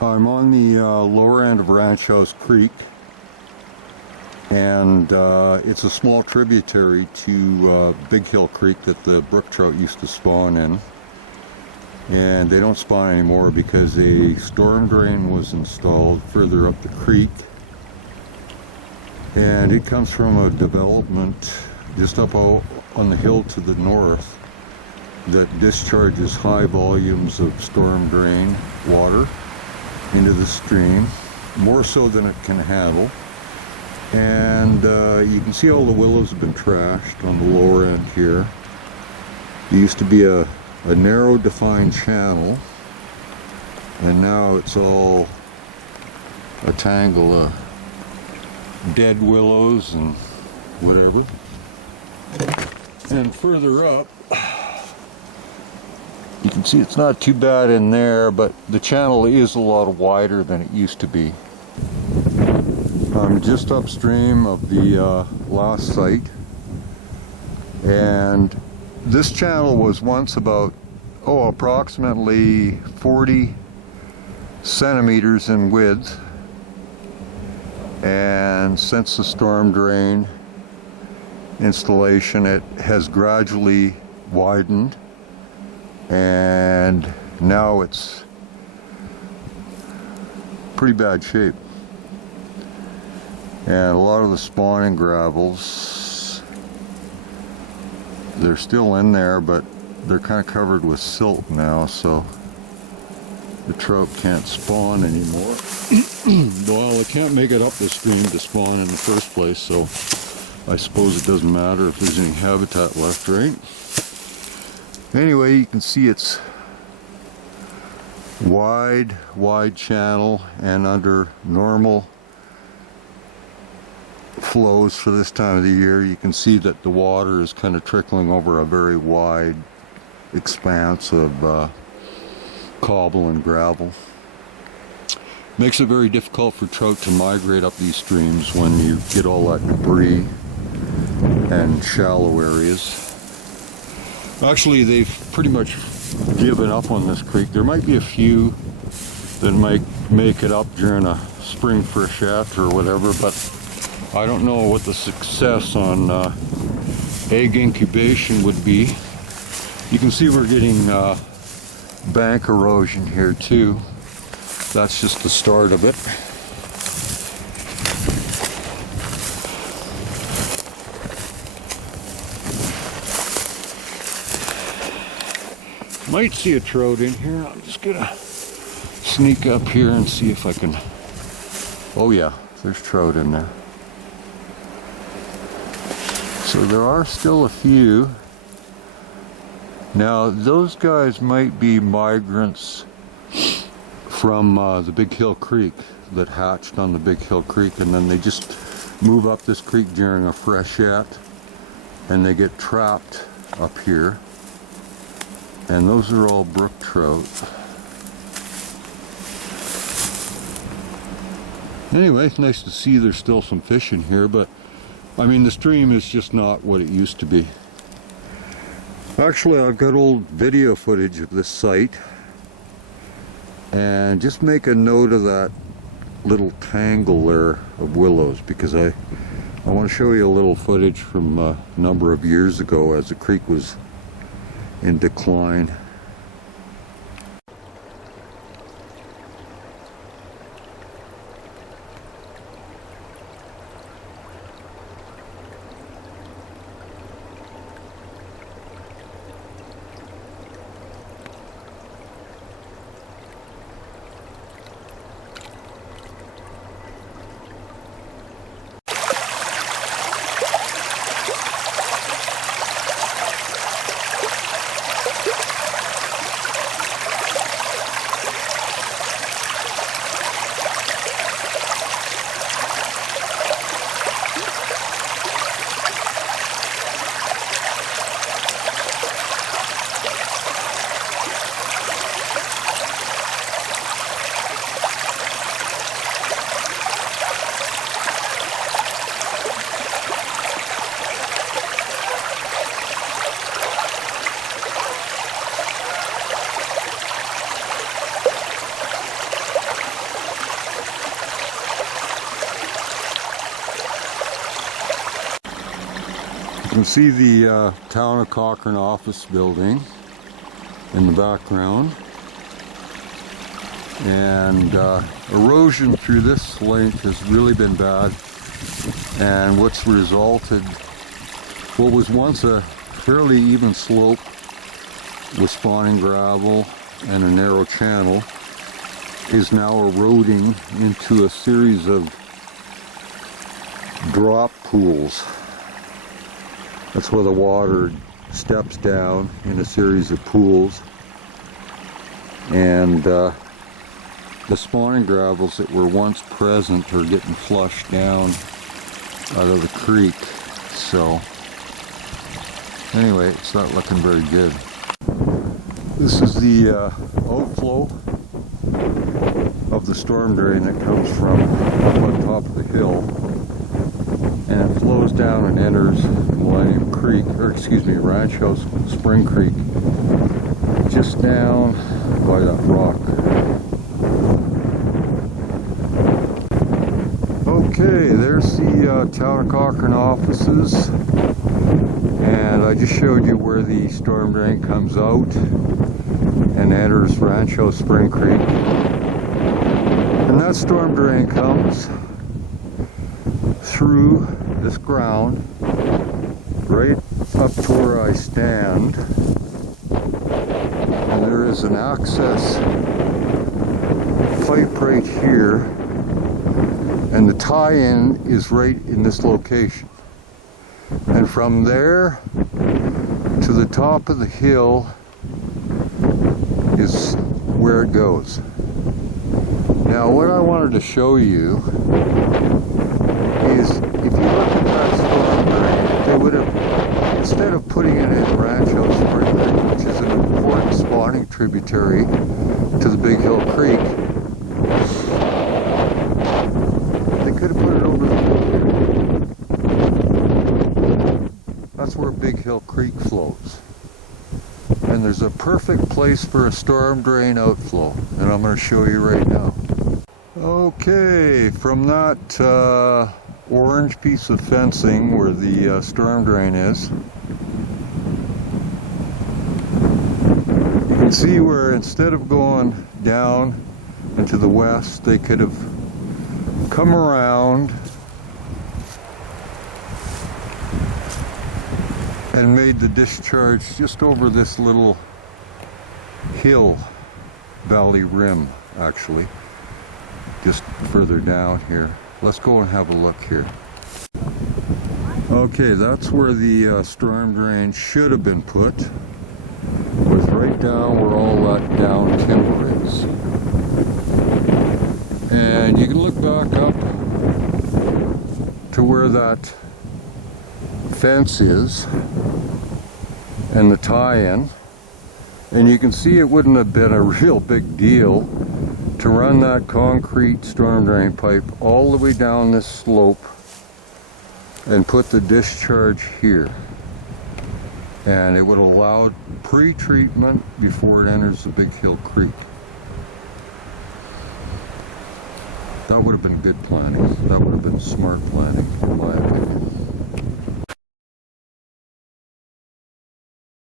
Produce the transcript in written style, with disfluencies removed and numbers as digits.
I'm on the lower end of Ranch House Creek, and it's a small tributary to Big Hill Creek that the brook trout used to spawn in. And they don't spawn anymore because a storm drain was installed further up the creek, and it comes from a development just up on the hill to the north that discharges high volumes of storm drain water into the stream, more so than it can handle. And you can see all the willows have been trashed on the lower end here. There used to be a narrow defined channel, and now it's all a tangle of dead willows and whatever. And further up, you can see it's not too bad in there, but the channel is a lot wider than it used to be. I'm just upstream of the last site, and this channel was once about, approximately 40 centimeters in width, and since the storm drain installation it has gradually widened, and now it's pretty bad shape. And a lot of the spawning gravels, they're still in there, but they're kind of covered with silt now, so the trout can't spawn anymore. Well, they can't make it up the stream to spawn in the first place, so I suppose it doesn't matter if there's any habitat left, right? Anyway, you can see it's wide channel, and under normal flows for this time of the year, you can see that the water is kind of trickling over a very wide expanse of cobble and gravel. Makes it very difficult for trout to migrate up these streams when you get all that debris and shallow areas. Actually, they've pretty much given up on this creek. There might be a few that might make it up during a spring freshet or whatever, but I don't know what the success on egg incubation would be. You can see we're getting bank erosion here too. That's just the start of it. Might see a trout in here. I'm just gonna sneak up here and see if I can. Oh yeah, there's trout in there. So there are still a few. Now those guys might be migrants from the Big Hill Creek that hatched on the Big Hill Creek, and then they just move up this creek during a freshet and they get trapped up here. And those are all brook trout. Anyway, it's nice to see there's still some fish in here, but I mean, the stream is just not what it used to be. Actually, I've got old video footage of this site, and just make a note of that little tangle there of willows, because I want to show you a little footage from a number of years ago as the creek was in decline. can see the Town of Cochrane office building in the background, and erosion through this length has really been bad, and what's resulted, what was once a fairly even slope with spawning gravel and a narrow channel is now eroding into a series of drop pools. That's where the water steps down in a series of pools, and the spawning gravels that were once present are getting flushed down out of the creek. So anyway, it's not looking very good. This is the outflow of the storm drain that comes from up on top of the hill, and it flows down and enters Millennium Creek, or excuse me, Ranch House Spring Creek, just down by that rock. Okay, there's the Town of Cochrane offices, and I just showed you where the storm drain comes out and enters Rancho Spring Creek. And that storm drain comes through this ground right up to where I stand, and there is an access pipe right here, and the tie-in is right in this location, and from there to the top of the hill is where it goes. Now what I wanted to show you is, if you look at that storm drain, they would have, instead of putting it in Rancho Spring Creek, which is an important spawning tributary to the Big Hill Creek, they could have put it over the... That's where Big Hill Creek flows. And there's a perfect place for a storm drain outflow, and I'm going to show you right now. Okay, from that orange piece of fencing where the storm drain is, you can see where, instead of going down and to the west, they could have come around and made the discharge just over this little hill valley rim, actually, just further down here. Let's go and have a look here. Okay, that's where the storm drain should have been put, was right down where all that down timber is. And you can look back up to where that fence is and the tie-in, and you can see it wouldn't have been a real big deal to run that concrete storm drain pipe all the way down this slope and put the discharge here, and it would allow pre-treatment before it enters the Big Hill Creek. That would have been good planning. That would have been smart planning, in my opinion.